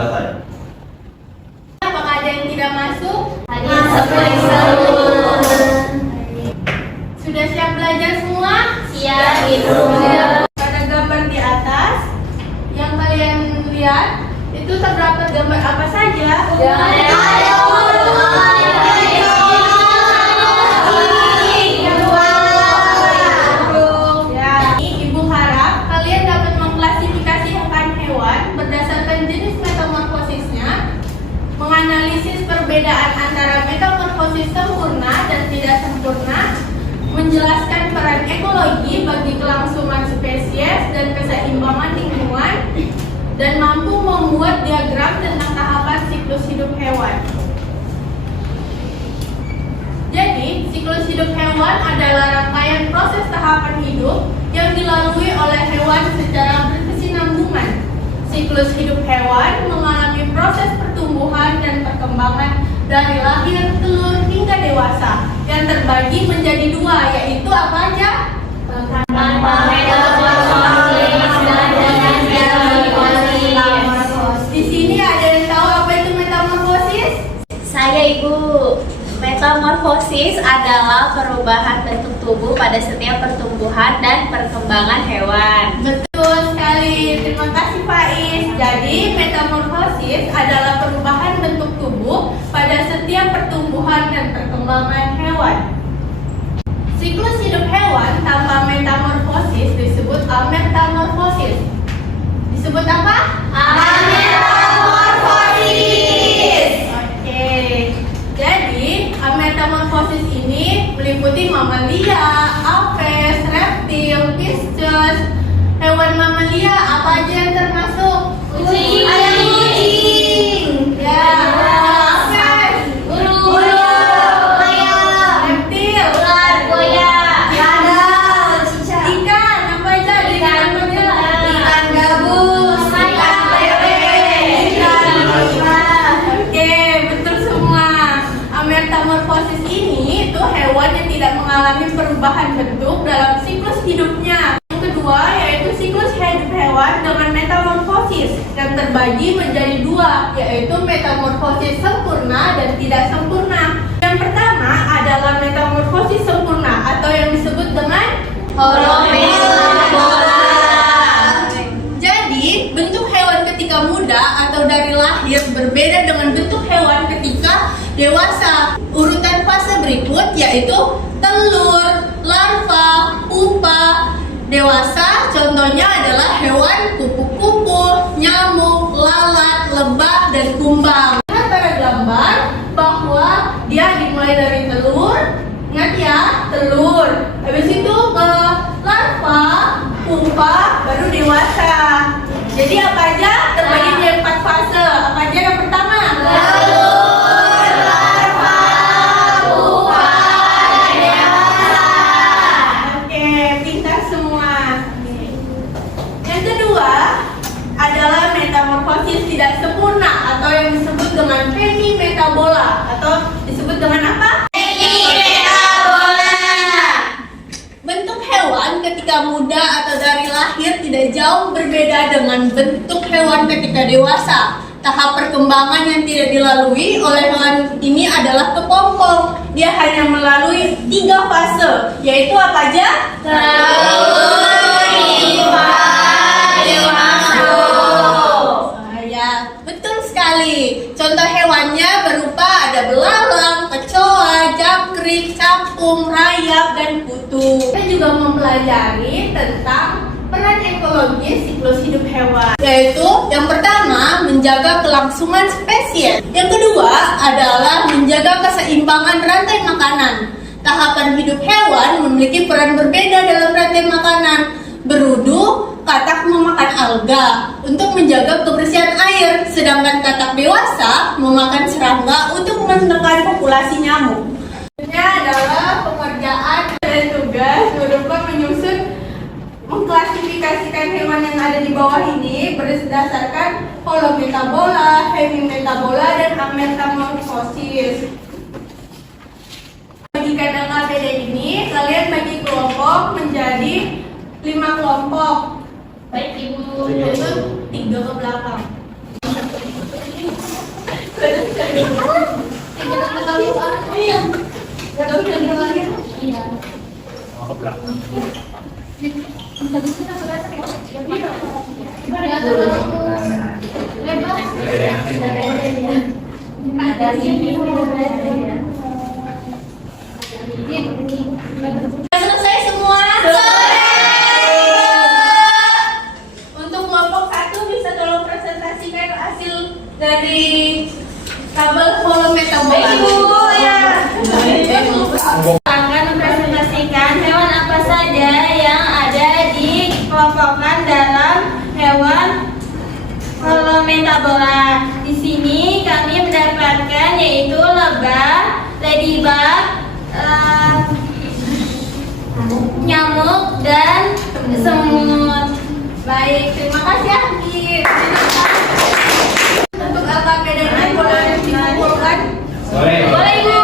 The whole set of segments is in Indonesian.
selesai. Apakah ada yang tidak masuk? Hanya seperti Sudah siap belajar semua? siap Ibu. Pada gambar di atas yang kalian lihat itu terdapat gambar apa saja? Ibu harap kalian dapat mengklasifikasikan hewan berdasarkan jenis metamorfosisnya, menganalisis perbedaan antara metamorfosis sempurna dan tidak sempurna, menjelaskan peran ekologi bagi kelangsungan spesies dan keseimbangan lingkungan, dan mampu membuat diagram tentang tahapan siklus hidup hewan. Jadi, siklus hidup hewan adalah rangkaian proses tahapan hidup yang dilalui oleh hewan secara berkesinambungan. Siklus hidup hewan mengalami proses pertumbuhan dan perkembangan dari lahir, telur, hingga dewasa yang terbagi menjadi dua, yaitu apa aja? Di sini ada yang tahu apa itu metamorfosis? Saya Ibu. Metamorfosis adalah perubahan bentuk tubuh pada setiap pertumbuhan dan perkembangan hewan. Betul sekali, terima kasih Faiz. Jadi metamorfosis adalah perubahan bentuk tubuh pada setiap pertumbuhan dan perkembangan hewan. Siklus hidup hewan tanpa metamorfosis disebut ametamorfosis. Disebut apa? Ametamorfosis. Oke. Jadi ametamorfosis ini meliputi mamalia, apes, reptil, pisces. Hewan mamalia apa aja yang termasuk? Kucing. Ada kucing. Ya. Apes. Burung. Reptil. Ular, buaya. Ada. Ikan apa aja? Ikan ikan gabus. Ikan lele. Oke, betul semua. Metamorfosis ini itu hewan yang tidak mengalami perubahan bentuk dalam siklus hidupnya. Yang kedua yaitu siklus hidup hewan dengan metamorfosis yang terbagi menjadi dua, yaitu metamorfosis sempurna dan tidak sempurna. Yang pertama adalah metamorfosis sempurna atau yang disebut dengan Holometabola. Jadi, bentuk hewan ketika muda atau dari lahir berbeda dengan bentuk hewan ketika dewasa. Urutan fase berikut yaitu telur, larva, pupa, dewasa. Contohnya adalah hewan kupu-kupu, nyamuk, lalat, lebah, dan kumbang. Lihat pada gambar bahwa dia dimulai dari telur. Ingat ya, telur. Habis itu ke larva, pupa, baru dewasa. Jadi apa aja? Terbagi menjadi 4 fase. Apa aja yang pertama? Telur, larva, pupa, dewasa. Oke, pintar semua. Yang kedua adalah metamorfosis tidak sempurna atau yang disebut dengan hemimetabola atau disebut dengan apa? Bentuk hewan ketika muda atau dari lahir tidak jauh berbeda dengan bentuk hewan ketika dewasa. Tahap perkembangan yang tidak dilalui oleh hewan ini adalah kepompong. Dia hanya melalui 3 fase, yaitu apa aja? Ya, betul sekali. Contoh hewannya berupa ada belalang, kecoa, jangkrik, capung, rayap, dan kutu. Kita juga mempelajari tentang peran ekologis siklus hidup hewan, yaitu yang pertama menjaga kelangsungan spesies, yang kedua adalah menjaga keseimbangan rantai makanan. Tahapan hidup hewan memiliki peran berbeda dalam rantai makanan. Berudu, katak memakan alga untuk menjaga kebersihan air, sedangkan katak dewasa memakan serangga untuk menekan populasi nyamuk. Ini adalah pengerjaan dan tugas berupa menyusun mengklasifikasikan hewan yang ada di bawah ini berdasarkan holometabola, hemimetabola, dan ametamorfosis. Bagikan LKPD ini, kalian bagi kelompok menjadi 5 kelompok. Baik Ibu. Yaitu 3 ke belakang. Selesai semua? Untuk kelompok 1 bisa tolong presentasikan hasil dari tabel volume tabel. Akan mempresentasikan hewan apa saja yang ada di kelompokan dalam hewan volume tabelan. Di sini kami mendapatkan yaitu lebah, ladybug, nyamuk dan semut. Baik, terima kasih Anggi. Untuk LKPD-nya boleh dikumpulkan? Boleh. Boleh Bu.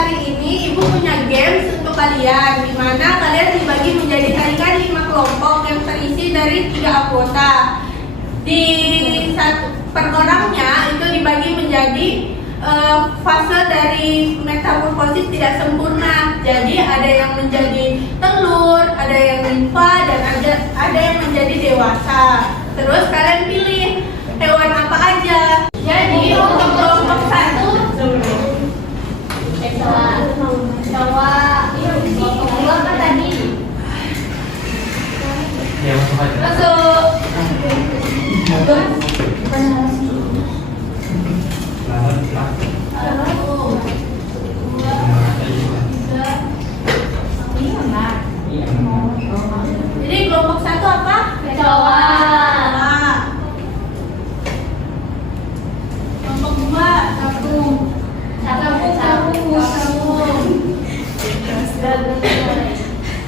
Hari ini Ibu punya games untuk kalian, di mana kalian dibagi menjadi tarikan 5 kelompok yang terisi dari 3 anggota. Di per orangnya itu dibagi menjadi fase dari metamorfosis tidak sempurna. Jadi ada yang menjadi telur, ada yang limfa, dan ada yang menjadi dewasa. Terus kalian pilih hewan apa aja. Jadi untuk kelompok 1 Ya, masuk aja. masuk. Jadi kelompok 1 apa? Kecoa. Kelompok 2 sabung.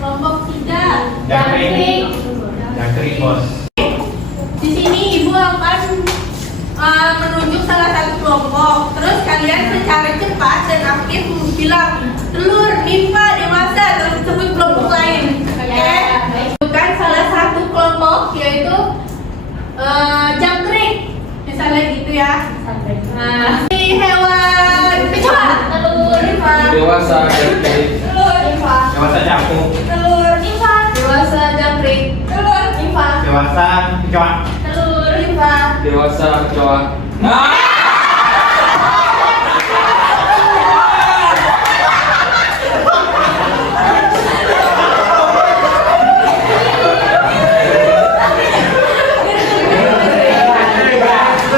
Kelompok 3 Jangkrik. Jangkrik, Bos. Di sini Ibu akan menunjuk salah satu kelompok. Terus kalian secara cepat dan aktif bilang telur, nimfa, dewasa, terus sebut kelompok lain. Oke? Bukan salah satu kelompok yaitu jangkrik. Misalnya gitu ya. Nah, ini hewan kecoa. Telur, nimfa. Dewasa jangkrik. Telur, nimfa. Dewasa jangkung. Telur, nimfa. Dewasa jangkrik. Telur, nimfa. Dewasa kecoa. Telur, nimfa. Dewasa kecoa.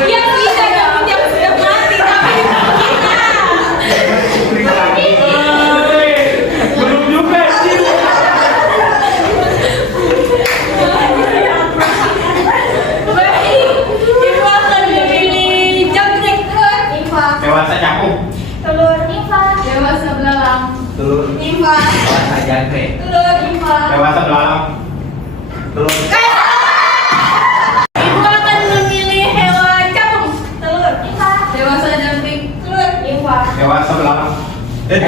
Yang bisa dong, yang sudah mati tapi kita. Belum juga sih. Baik, Ibu akan memilih jangkrik. Telur, nimfa. Dewasa jangkung. Telur, nimfa. Dewasa belalang. Telur. Nimfa. Dewasa jangkrik. Telur, nimfa. Dewasa belalang. Telur. Ibu akan memilih hewan capung. Telur, nimfa. Dewasa jangkrik. Telur, nimfa. Dewasa belalang. Baik.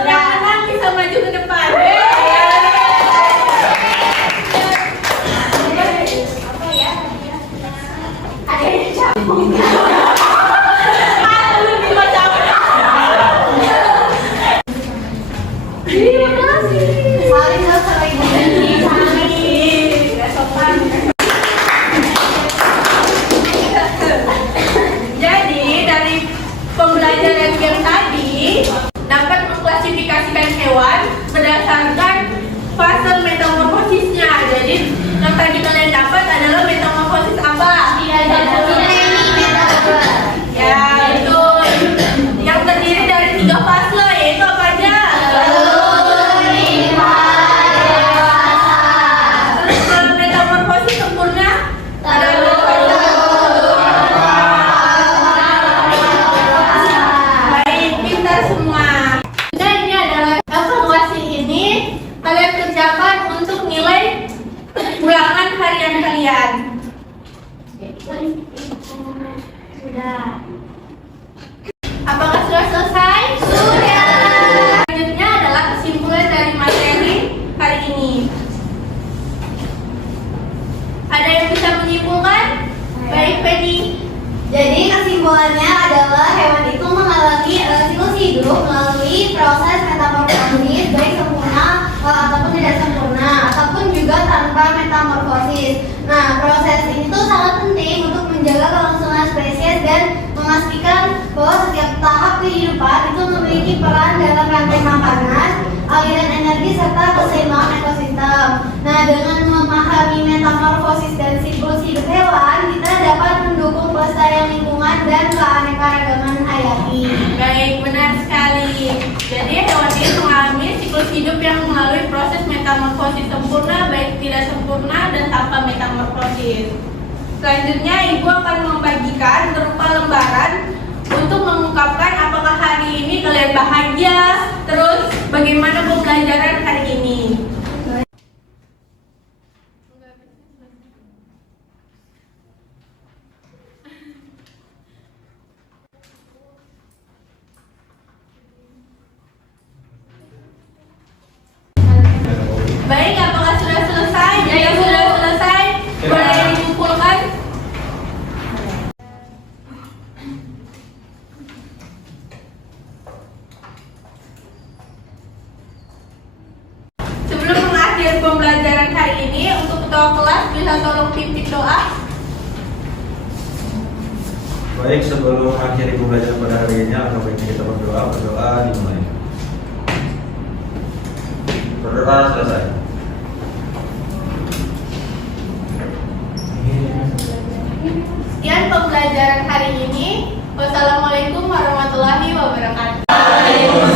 Jangan bisa maju ke depan. Jadi dari pembelajaran game tadi dapat mengklasifikasikan hewan berdasarkan fase metamorfosisnya. Jadi yang tadi kalian dapat adalah metamorfosis apa? Sudah. Apakah sudah selesai? Sudah. Selanjutnya adalah kesimpulan dari materi hari ini. Ada yang bisa menyimpulkan? Baik, Penny. Jadi kesimpulannya adalah hewan itu mengalami siklus hidup melalui proses metamorfosis baik sempurna ataupun tidak sempurna ataupun juga tanpa metamorfosis. Nah, proses ini tuh sangat penting untuk menjaga kelangsungan spesies dan memastikan bahwa setiap tahap kehidupan itu memiliki peran dalam rantai makanan, aliran energi serta keseimbangan ekosistem. Nah, dengan memahami metamorfosis dan siklus hidup hewan, kita dapat mendukung pelestarian lingkungan dan keanekaragaman hayati. Baik, benar sekali. Jadi hewan ini mengalami siklus hidup yang melalui proses metamorfosis sempurna, baik tidak sempurna dan tanpa metamorfosis. Selanjutnya, Ibu akan membagikan berupa lembaran untuk mengungkapkan apakah hari ini kalian bahagia, terus bagaimana pembelajaran hari ini. Baik, apakah sudah selesai? Jika sudah selesai, boleh dikumpulkan. Sebelum mengakhiri pembelajaran hari ini, untuk ketua kelas bisa tolong pimpin doa. Baik, sebelum akhiri pembelajaran pada hari ini, alangkah baiknya kita berdoa dimulai. Berdoa selesai. Sekian pembelajaran hari ini. Wassalamualaikum warahmatullahi wabarakatuh.